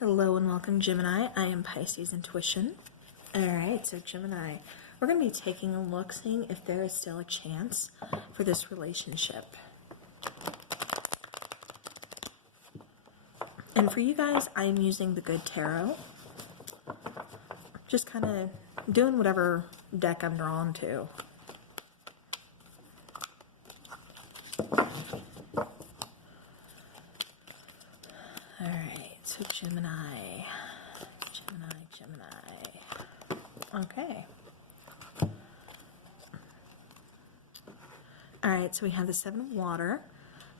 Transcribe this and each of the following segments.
Hello and welcome, Gemini. I am Pisces Intuition. Alright, so Gemini, we're going to be taking a look, seeing if there is still a chance for this relationship. And for you guys, I am using the Good Tarot. Just kind of doing whatever deck I'm drawn to. Alright, so Gemini. Okay. Alright, so we have the Seven of Water,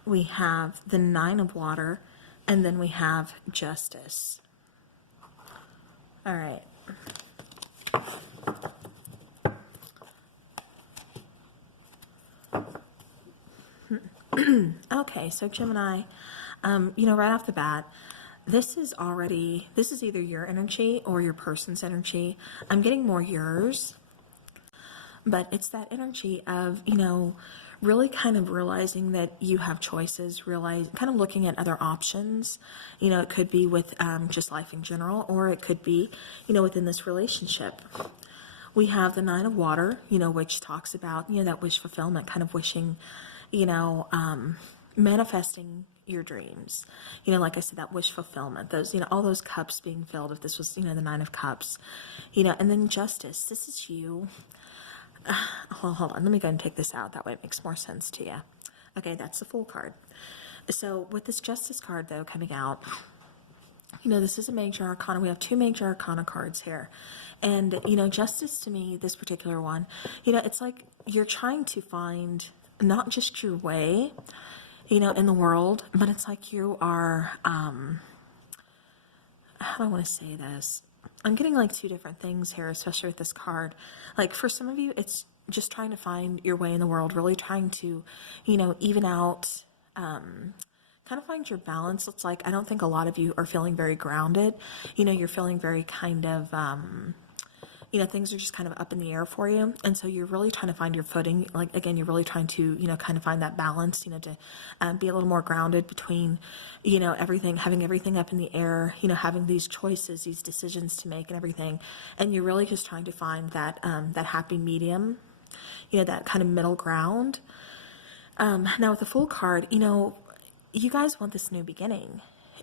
we have the Nine of Water, and then we have Justice. Alright. Okay, so Gemini, right off the bat, this is either your energy or your person's energy. I'm getting more yours, but it's that energy of, really kind of realizing that you have choices, kind of looking at other options. It could be with just life in general, or it could be, within this relationship. We have the Nine of Water, which talks about, that wish fulfillment, kind of wishing, manifesting your dreams. Like I said, that wish fulfillment, those, all those cups being filled, if this was, the Nine of Cups, and then Justice. This is you. Hold on, let me go and take this out. That way it makes more sense to you. Okay, that's the Fool card. So with this Justice card, though, coming out, this is a major arcana. We have two major arcana cards here. And, Justice to me, this particular one, it's like you're trying to find not just your way, in the world, but it's like you are, how do I want to say this? I'm getting like two different things here, especially with this card. Like for some of you, it's just trying to find your way in the world, really trying to, even out, kind of find your balance. It's like, I don't think a lot of you are feeling very grounded. You're feeling very kind of, things are just kind of up in the air for you. And so you're really trying to find your footing. Like, again, you're really trying to, kind of find that balance, to be a little more grounded between, everything, having everything up in the air, having these choices, these decisions to make and everything. And you're really just trying to find that, that happy medium, that kind of middle ground. Now with the Fool card, you guys want this new beginning.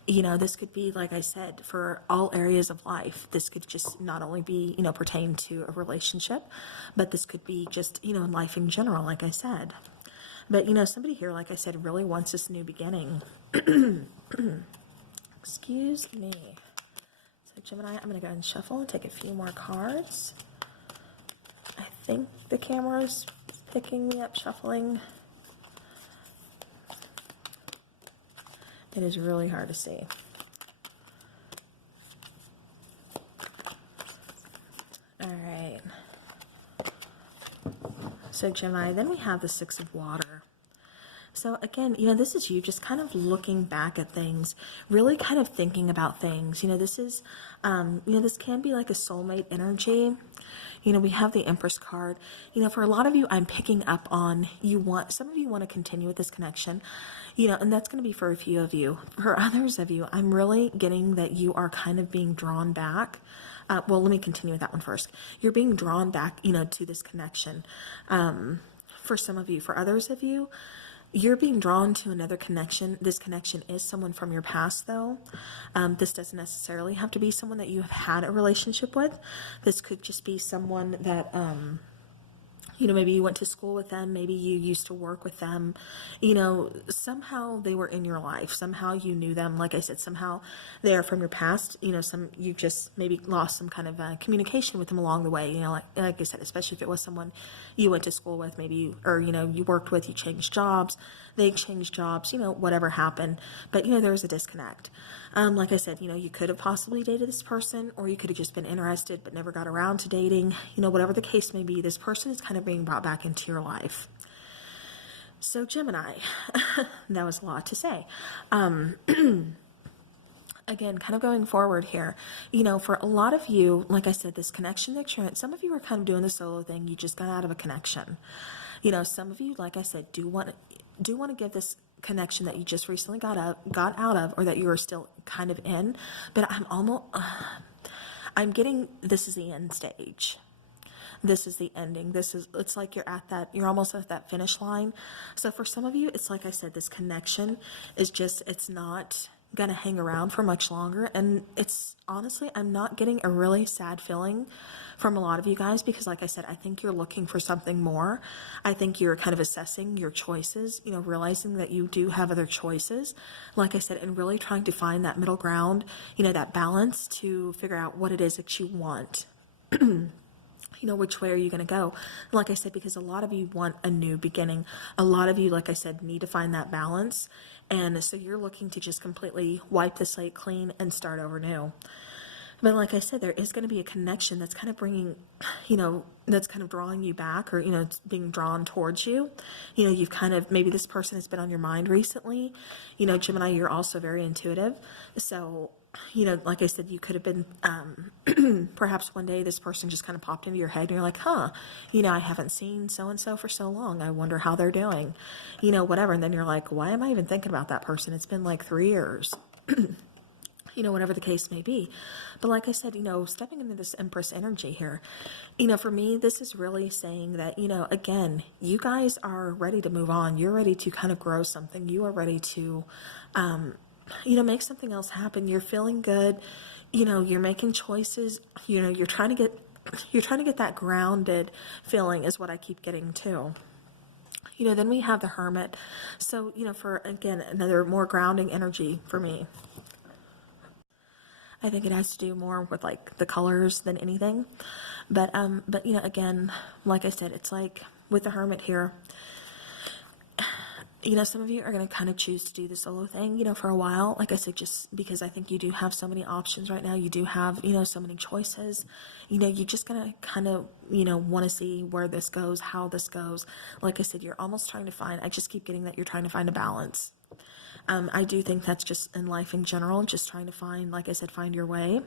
This could be, like I said, for all areas of life. This could just not only be, pertain to a relationship, but this could be just, in life in general, like I said. But, somebody here, like I said, really wants this new beginning. Excuse me. So, Gemini, I'm going to go and shuffle and take a few more cards. I think the camera's picking me up shuffling. It is really hard to see. All right. So Gemini, then we have the Six of Water. So again, this is you just kind of looking back at things, really kind of thinking about things. This is, this can be like a soulmate energy. We have the Empress card. For a lot of you, I'm picking up on some of you want to continue with this connection, and that's going to be for a few of you. For others of you, I'm really getting that you are kind of being drawn back. Well, let me continue with that one first. You're being drawn back, to this connection. For some of you, for others of you, you're being drawn to another connection. This connection is someone from your past, though. This doesn't necessarily have to be someone that you have had a relationship with. This could just be someone that, maybe you went to school with them. Maybe you used to work with them. Somehow they were in your life. Somehow you knew them. Like I said, somehow they are from your past. You just maybe lost some kind of communication with them along the way. Like I said, especially if it was someone you went to school with, maybe you worked with, you changed jobs, they changed jobs, whatever happened. But, there was a disconnect. Like I said, you could have possibly dated this person, or you could have just been interested but never got around to dating. Whatever the case may be, this person is kind of being brought back into your life. So Gemini, that was a lot to say. Again, kind of going forward here, for a lot of you, like I said, this connection that you're in, some of you are kind of doing the solo thing. You just got out of a connection. Some of you, like I said, do want to give this connection that you just recently got out of, or that you are still kind of in, but I'm getting, this is the end stage. This is the ending. It's like you're almost at that finish line. So for some of you, it's like I said, this connection is just, it's not going to hang around for much longer. And it's honestly, I'm not getting a really sad feeling from a lot of you guys, because like I said, I think you're looking for something more. I think you're kind of assessing your choices, realizing that you do have other choices, like I said, and really trying to find that middle ground, that balance to figure out what it is that you want. Which way are you going to go? Like I said, because a lot of you want a new beginning. A lot of you, like I said, need to find that balance. And so you're looking to just completely wipe the slate clean and start over new. But like I said, there is going to be a connection that's kind of bringing, that's kind of drawing you back, or, it's being drawn towards you. You've kind of, maybe this person has been on your mind recently. Gemini, you're also very intuitive. So, like I said, you could have been, perhaps one day this person just kind of popped into your head and you're like, I haven't seen so-and-so for so long. I wonder how they're doing, whatever. And then you're like, why am I even thinking about that person? It's been like 3 years. Whatever the case may be. But like I said, stepping into this Empress energy here, for me, this is really saying that, again, you guys are ready to move on. You're ready to kind of grow something. You are ready to, make something else happen. You're feeling good. You're making choices. You're trying to get that grounded feeling is what I keep getting too. Then we have the Hermit. So, for, again, another more grounding energy for me. I think it has to do more with like the colors than anything. But again, like I said, it's like with the Hermit here, some of you are going to kind of choose to do the solo thing, for a while. Like I said, just because I think you do have so many options right now. You do have, so many choices. You're just going to kind of, want to see where this goes, how this goes. Like I said, you're almost trying to find, I just keep getting that you're trying to find a balance. I do think that's just in life in general, just trying to find, like I said, find your way.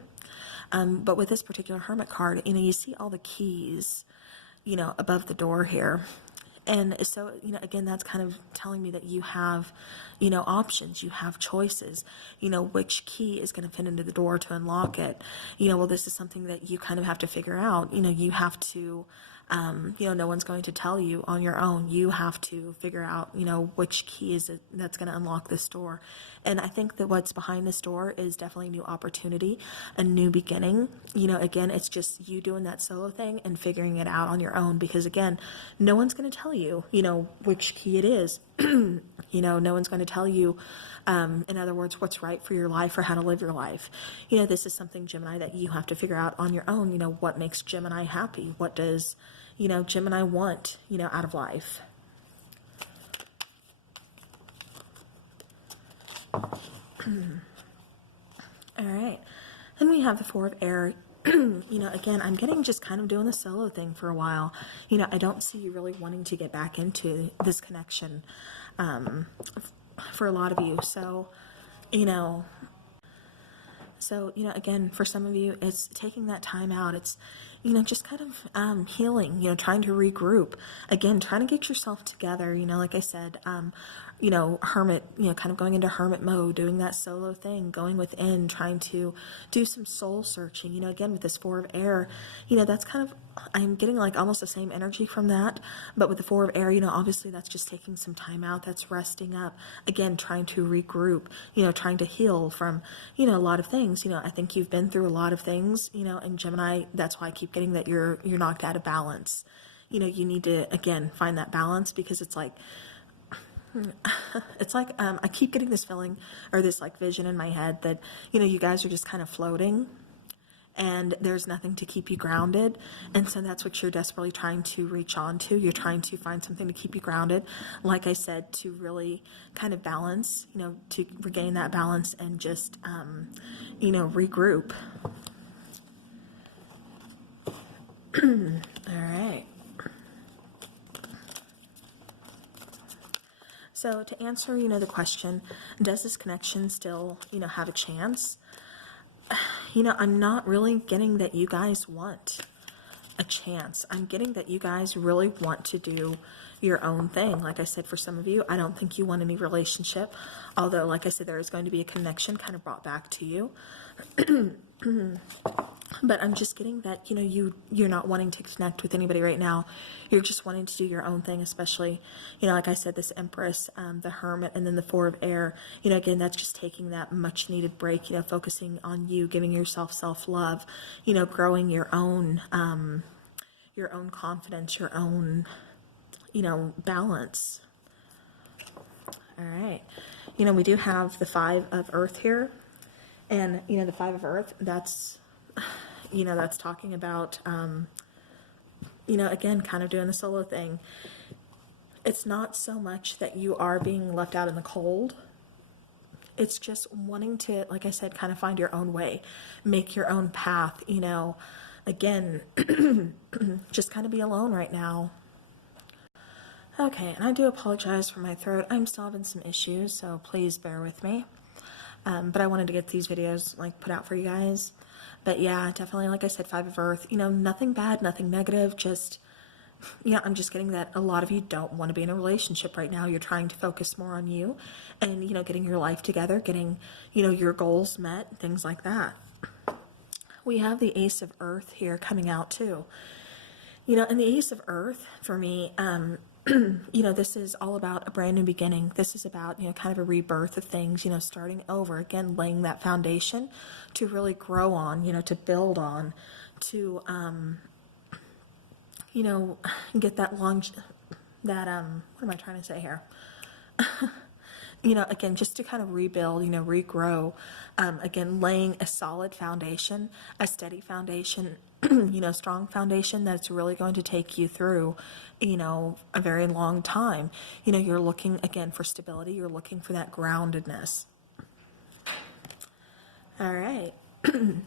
But with this particular Hermit card, you see all the keys, above the door here. And so, again, that's kind of telling me that you have, options, you have choices, which key is going to fit into the door to unlock it. Well, this is something that you kind of have to figure out. You have to, no one's going to tell you on your own. You have to figure out, which key is it that's going to unlock this door. And I think that what's behind this door is definitely a new opportunity, a new beginning. Again, it's just you doing that solo thing and figuring it out on your own, because again, no one's going to tell you, which key it is. No one's going to tell you, in other words, what's right for your life or how to live your life. This is something, Gemini, that you have to figure out on your own. What makes Gemini happy? What does, Gemini want, out of life? All right. Then we have the Four of Air. Again, I'm getting just kind of doing the solo thing for a while. I don't see you really wanting to get back into this connection for a lot of you. So, again, for some of you, it's taking that time out. It's, just kind of healing, trying to regroup. Again, trying to get yourself together, like I said, hermit, kind of going into hermit mode, doing that solo thing, going within, trying to do some soul searching, again, with this Four of Air, that's kind of, I'm getting like almost the same energy from that, but with the Four of Air, obviously that's just taking some time out, that's resting up, again, trying to regroup, trying to heal from, a lot of things, I think you've been through a lot of things, and Gemini, that's why I keep getting that you're knocked out of balance. You need to, again, find that balance, because it's like, I keep getting this feeling, or this like vision in my head that, you guys are just kind of floating and there's nothing to keep you grounded. And so that's what you're desperately trying to reach on to. You're trying to find something to keep you grounded. Like I said, to really kind of balance, to regain that balance and just, regroup. All right. So to answer, the question, does this connection still, have a chance? I'm not really getting that you guys want a chance. I'm getting that you guys really want to do, your own thing. Like I said, for some of you, I don't think you want any relationship, although, like I said, there is going to be a connection kind of brought back to you. But I'm just getting that, you know, you're not wanting to connect with anybody right now. You're just wanting to do your own thing, especially, you know, like I said, this Empress, the Hermit, and then the Four of Air. You know, again, that's just taking that much needed break, you know, focusing on you, giving yourself self-love, you know, growing your own confidence, your own, you know, balance. All right. You know, we do have the Five of Earth here. And, you know, the Five of Earth, that's, you know, that's talking about, you know, again, kind of doing the solo thing. It's not so much that you are being left out in the cold. It's just wanting to, like I said, kind of find your own way, make your own path, you know, again, just kind of be alone right now. Okay, and I do apologize for my throat. I'm still having some issues, so please bear with me. But I wanted to get these videos like put out for you guys. But yeah, definitely, like I said, Five of Earth, you know, nothing bad, nothing negative, just, yeah, I'm just getting that a lot of you don't want to be in a relationship right now. You're trying to focus more on you and, you know, getting your life together, getting, you know, your goals met, things like that. We have the Ace of Earth here coming out too. You know, and the Ace of Earth, for me, you know, this is all about a brand new beginning. This is about, you know, kind of a rebirth of things, you know, starting over again, laying that foundation to really grow on, you know, to build on, to, you know, get that what am I trying to say here? You know, again, just to kind of rebuild, you know, regrow, again, laying a solid foundation, a steady foundation, you know, strong foundation that's really going to take you through, you know, a very long time. You know, you're looking, again, for stability. You're looking for that groundedness. All right.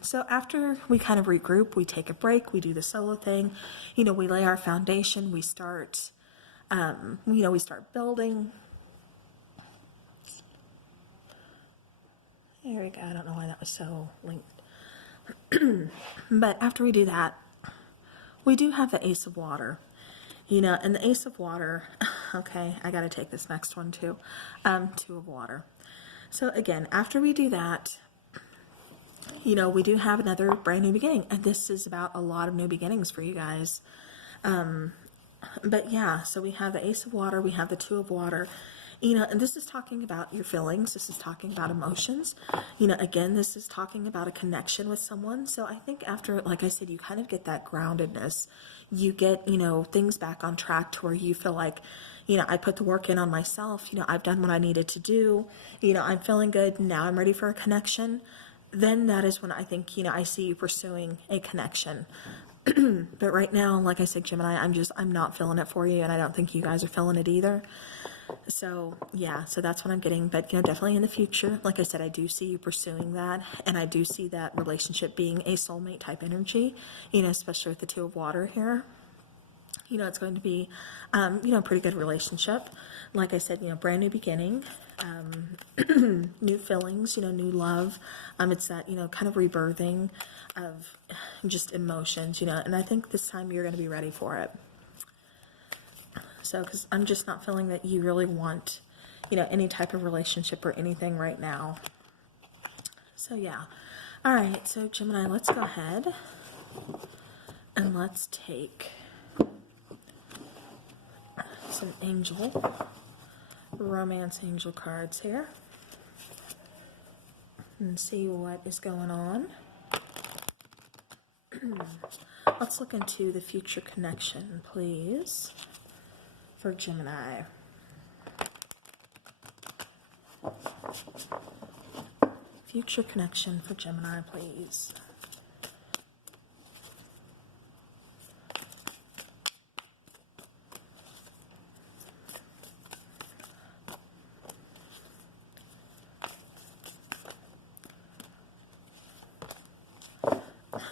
So after we kind of regroup, we take a break, we do the solo thing, you know, we lay our foundation, we start, you know, we start building. There we go. I don't know why that was so linked. But after we do that, we do have the Ace of Water. You know, and the Ace of Water, okay, I got to take this next one too. Two of Water. So again, after we do that, you know, we do have another brand new beginning. And this is about a lot of new beginnings for you guys. But yeah, so we have the Ace of Water, we have the Two of Water. You know, and this is talking about your feelings. This is talking about emotions. You know, again, this is talking about a connection with someone. So I think after, like I said, you kind of get that groundedness. You get, you know, things back on track to where you feel like, you know, I put the work in on myself. You know, I've done what I needed to do. You know, I'm feeling good. Now I'm ready for a connection. Then that is when I think, you know, I see you pursuing a connection. But right now, like I said, Gemini, I'm not feeling it for you. And I don't think you guys are feeling it either. So yeah, so that's what I'm getting. But, you know, definitely in the future, like I said, I do see you pursuing that. And I do see that relationship being a soulmate type energy, you know, especially with the Two of Water here. You know, it's going to be, you know, a pretty good relationship. Like I said, you know, brand new beginning, new feelings, you know, new love. It's that, you know, kind of rebirthing of just emotions, you know, and I think this time you're going to be ready for it. So, because I'm just not feeling that you really want, you know, any type of relationship or anything right now. So, yeah. All right. So, Gemini, let's go ahead and let's take some romance angel cards here and see what is going on. Let's look into the future connection, please, for Gemini. Future connection for Gemini, please.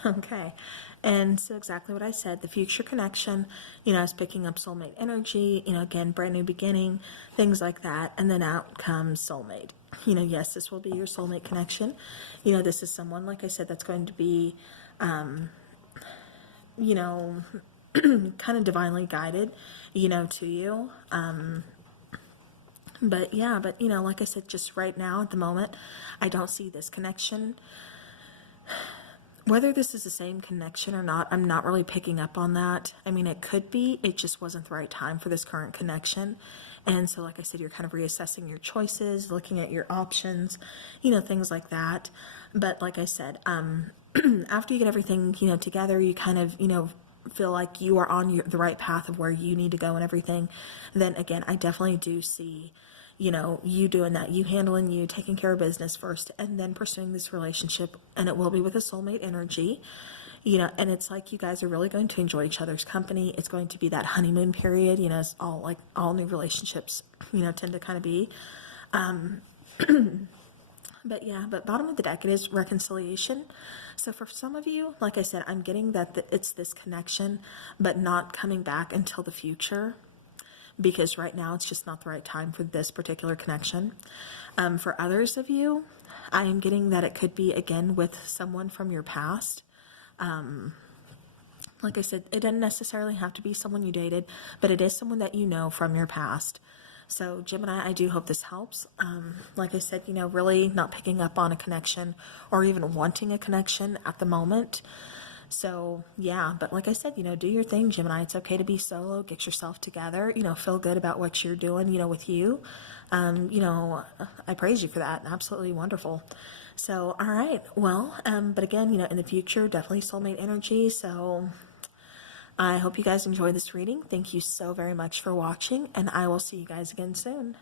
Okay, and so exactly what I said, the future connection, you know, is picking up soulmate energy, you know, again, brand new beginning, things like that, and then out comes soulmate. You know, yes, this will be your soulmate connection. You know, this is someone, like I said, that's going to be, you know, kind of divinely guided, you know, to you. But yeah, but you know, like I said, just right now at the moment, I don't see this connection. Whether this is the same connection or not, I'm not really picking up on that. I mean, it could be, it just wasn't the right time for this current connection. And so, like I said, you're kind of reassessing your choices, looking at your options, you know, things like that. But like I said, after you get everything, you know, together, you kind of, you know, feel like you are on the right path of where you need to go and everything. Then again, I definitely do see, you know, you doing that, you handling you, taking care of business first, and then pursuing this relationship. And it will be with a soulmate energy, you know, and it's like you guys are really going to enjoy each other's company. It's going to be that honeymoon period, you know, it's all like all new relationships, you know, tend to kind of be. But yeah, but bottom of the deck, it is reconciliation. So for some of you, like I said, I'm getting that it's this connection, but not coming back until the future, because right now it's just not the right time for this particular connection. For others of you, I am getting that it could be, again, with someone from your past. Like I said, it doesn't necessarily have to be someone you dated, but it is someone that you know from your past. So Gemini, I do hope this helps. Like I said, you know, really not picking up on a connection or even wanting a connection at the moment. So yeah, but like I said, you know, do your thing, Gemini. It's okay to be solo, get yourself together, you know, feel good about what you're doing, you know, with you. You know, I praise you for that. Absolutely wonderful. So, all right. Well, but again, you know, in the future, definitely soulmate energy. So I hope you guys enjoy this reading. Thank you so very much for watching, and I will see you guys again soon.